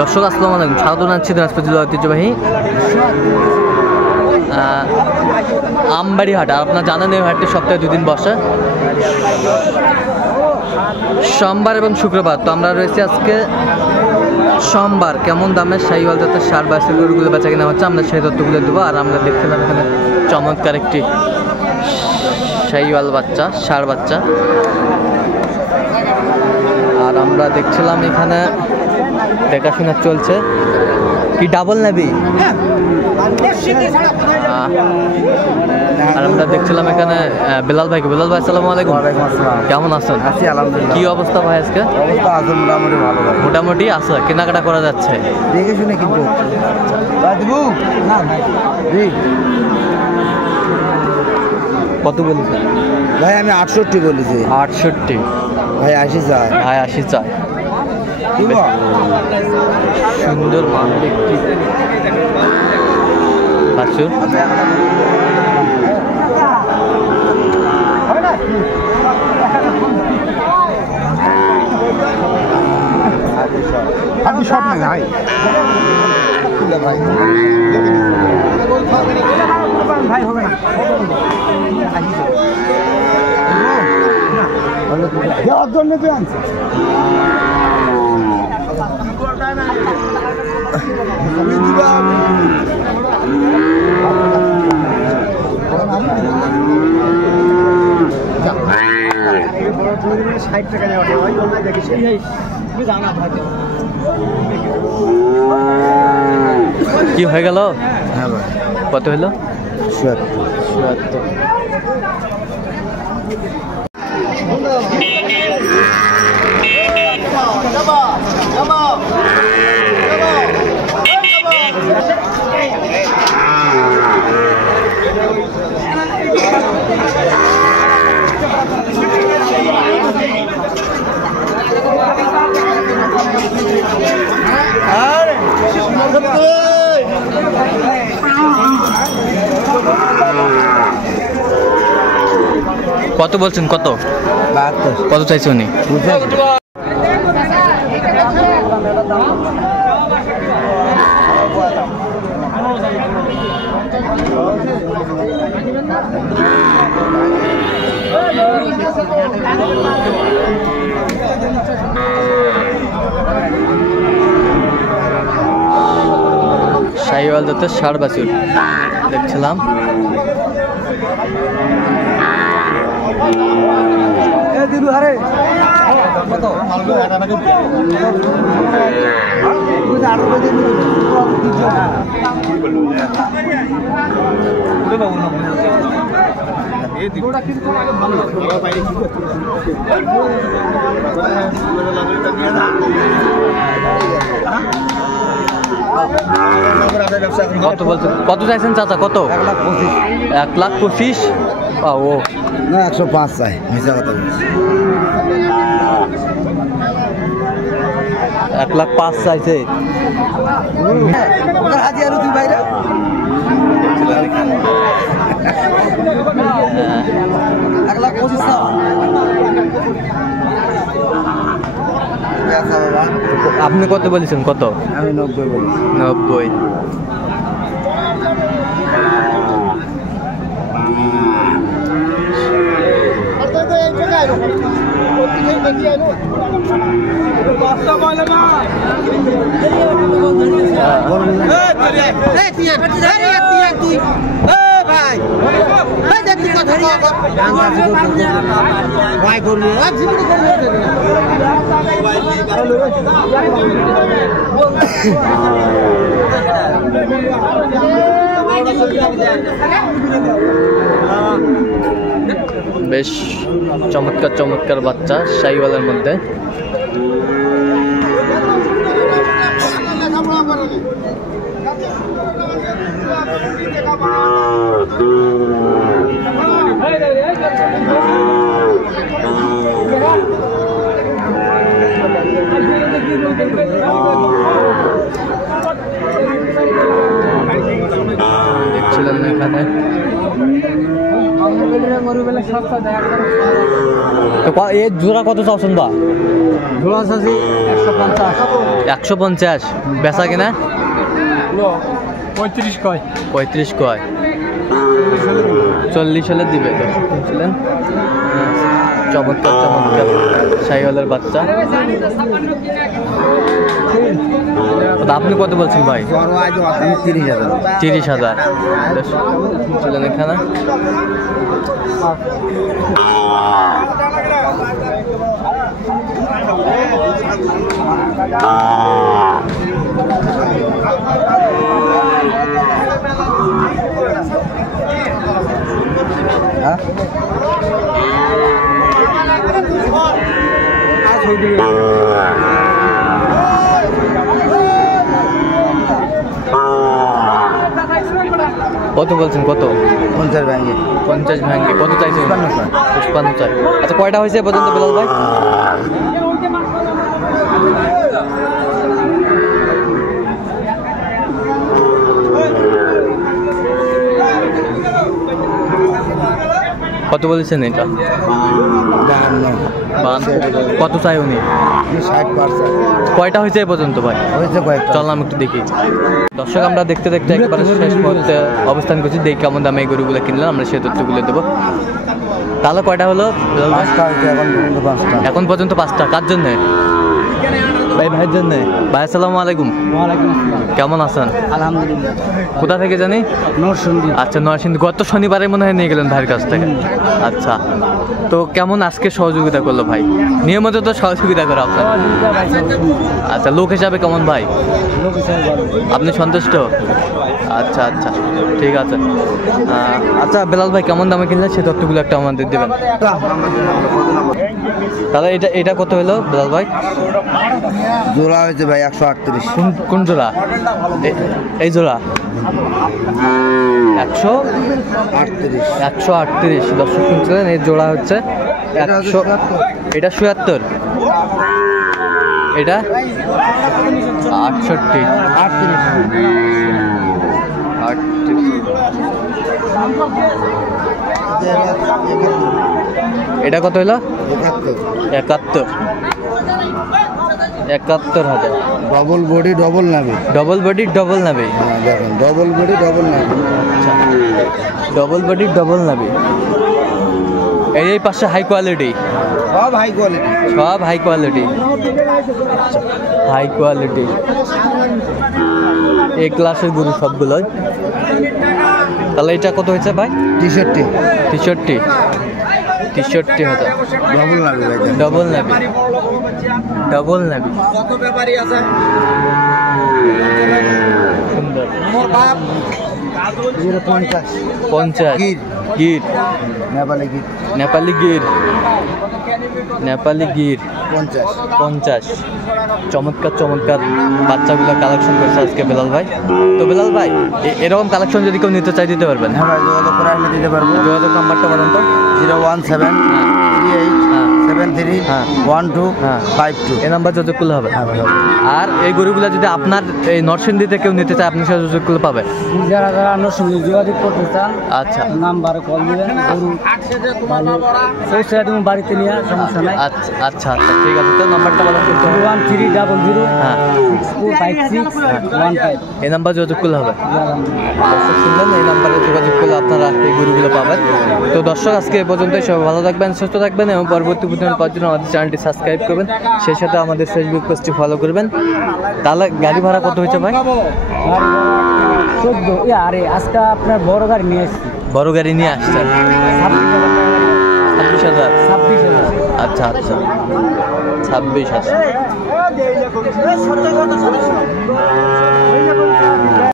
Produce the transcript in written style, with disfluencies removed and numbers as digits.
দর্শক আসসালামু আলাইকুম, স্বাগত জানাচ্ছি দিনাজপুর জেলার ঐতিহ্যবাহী আমবাড়ি হাট। আর আপনারা জানেন এই হাটটি সপ্তাহে 2 দিন বসে, সোমবার এবং শুক্রবার। তো আমরা রয়েছি আজকে সোমবার। কেমন দামে শাহিওয়াল জাতের ষাঁড় বাছুর গরুগুলো বেচা কিনা হচ্ছে আমরা সেই তথ্যগুলো দেবো। আর আমরা দেখছিলাম এখানে চমৎকার একটি শাহিওয়াল বাচ্চা, ষাঁড় বাচ্চা। আর আমরা দেখছিলাম এখানে দেখাশোনা চলছে। কি ডাবল নেবি? আর আমরা দেখছিলাম এখানে বেলাল ভাইকে। বেলাল ভাই আসসালামু আলাইকুম। কেমন আছেন? আছি আলহামদুলিল্লাহ। কি অবস্থা ভাই আজকে? অবস্থা আছে মোটামুটি ভালো ভাই। মোটামুটি আছে, কেনাকাটা করা যাচ্ছে দেখে শুনে কিন্তু কত বলছে ভাই? আমি 68 বলেছি। 68 ভাই 80 চাই। ভাই 80 চাই। সুন্দর মানের একটি বাছুর। আপনি সব নেই ভাই। ভাই হবে না, দেওয়ার জন্য তো আনছে। কি হয়ে গেল? হ্যাঁ ভাই। কত হলো? 76। কত বলছেন? কত 72। কত চাইছে উনি? শাহিওয়াল জাতের ষাঁড় বাছুর দেখছিলাম। কত বলছেন? কত চাইছেন চাচা? কত? 1,25,000। ও না 105 চাই। মিছা কথা বলছি। 1,05,000 চাইছে। হাজি আর তুই বাইরে 1,25,000। আপনি কত বলেছেন? কত? আমি 90 বলি। 90। বেশ চমৎকার চমৎকার বাচ্চা শাহিওয়ালের মধ্যে। দেখছিলেন এখানে তো এর জোড়া কত চাচ্ছেন বা? জোড়া আছে 150 150 বেচা কিনা 35 কয় 35 কয় 40 হলে দিবে বুঝলেন চমৎকার চমৎকার শাহিওয়ালের বাচ্চা আপনি কত বলছেন ভাই 30,000 চলেন এখানে কত বলছেন কত 50 ভাঙে 50 ভাঙে কত চাইছেন 55 চাই আচ্ছা কয়টা হয়েছে এ পর্যন্ত বেলাল ভাই কত বলেছেন এটা কত চাই উনি 60% কয়টা হয়েছে এ পর্যন্ত ভাই হয়েছে কয়েকটা চললাম একটু দেখি দর্শক আমরা দেখতে দেখতে একেবারে শেষ মুহূর্তে অবস্থান করছি দেখি কেমন দামে এই গরুগুলো কিনলাম আমরা সেই তথ্যগুলো দেবো তাহলে কয়টা হলো এখন পর্যন্ত 5টা কার জন্যে ভাই ভাইয়ের জন্যে ভাই আসসালামু আলাইকুম কেমন আছেন আলহামদুলিল্লাহ কোথা থেকে জানি নরসিংদী আচ্ছা নরসিংদী গত শনিবারে মনে হয় নিয়ে গেলেন ভাইয়ের কাছ থেকে আচ্ছা তো কেমন আজকে সহযোগিতা করলো ভাই নিয়মিত তো সহযোগিতা করে আপনার আচ্ছা লোক হিসাবে কেমন ভাই আপনি সন্তুষ্ট আচ্ছা আচ্ছা ঠিক আছে আচ্ছা বেলাল ভাই কেমন দামে কিনলেন সেই তথ্যগুলো একটা আমাদের দেবেন তাহলে এটা কত হলো বেলাল ভাই জোড়া হয়েছে ভাই 138 কোন জোড়া এই জোড়া 138 দর্শক শুনছিলেন এই জোড়া হচ্ছে 100 এটা 77 এটা 68 এটা কত হলো 71,000 ডবল বডি ডবল নাবে ডবল বডি ডবল নাবে দেখেন ডবল বডি ডবল নাবে আচ্ছা ডবল বডি ডবল নাবে এই পাশে হাই কোয়ালিটি সব হাই কোয়ালিটি হাই কোয়ালিটি এই ক্লাসের গরু সবগুলোই তাহলে এটা কত হয়েছে ভাই 63,000 ডবল নাবে ভাই ডবল নাবি কত ব্যাপারী আছে সুন্দর মোর বাপ 50 গির নেপালি গির 50 চমৎকার বাচ্চাগুলো কালেকশন করছে আজকে বেলাল ভাই তো বেলাল ভাই এরকম কালেকশন যদি কেউ নিতে চাই দিতে পারবেন হ্যাঁ ভাই যোগাযোগ করে আমি দিতে পারবো যোগাযোগ নাম্বারটা বলেন তো 01738731252 এই নাম্বার যোগাযোগ করলে হবে আর এই গরুগুলো যদি আপনার এই নরসিংদীতে কেউ নিতে চায় আপনি সাথে যোগাযোগ করলে পাবে যারা নরসিংদী যোগাযোগ করতে চান আচ্ছা নাম্বারে কল দিবেন গরু পৌঁছে তুমি বাড়িতে নিয়ে সমস্যা নাই আচ্ছা ঠিক আছে তো নাম্বারটা বলেন 1300 হ্যাঁ 645615 এই নাম্বার যোগাযোগ করলে হবে দর্শক শুনলেন এই নাম্বারে যোগাযোগ করলে আপনারা এই গরুগুলো পাবেন তো দর্শক আজকে এ পর্যন্তই সবাই ভালো থাকবেন সুস্থ থাকবেন এবং পরবর্তী প্রতিদিন পাওয়ার জন্য আমাদের চ্যানেলটি সাবস্ক্রাইব করবেন সেই সাথে আমাদের ফেসবুক পেজটি ফলো করবেন তাহলে গাড়ি ভাড়া কত হয়েছে ভাই 14 আরে আজকে আপনার বড় গাড়ি নিয়ে এসেছি বড় গাড়ি নিয়ে আসছেন 26,000 আচ্ছা 26,000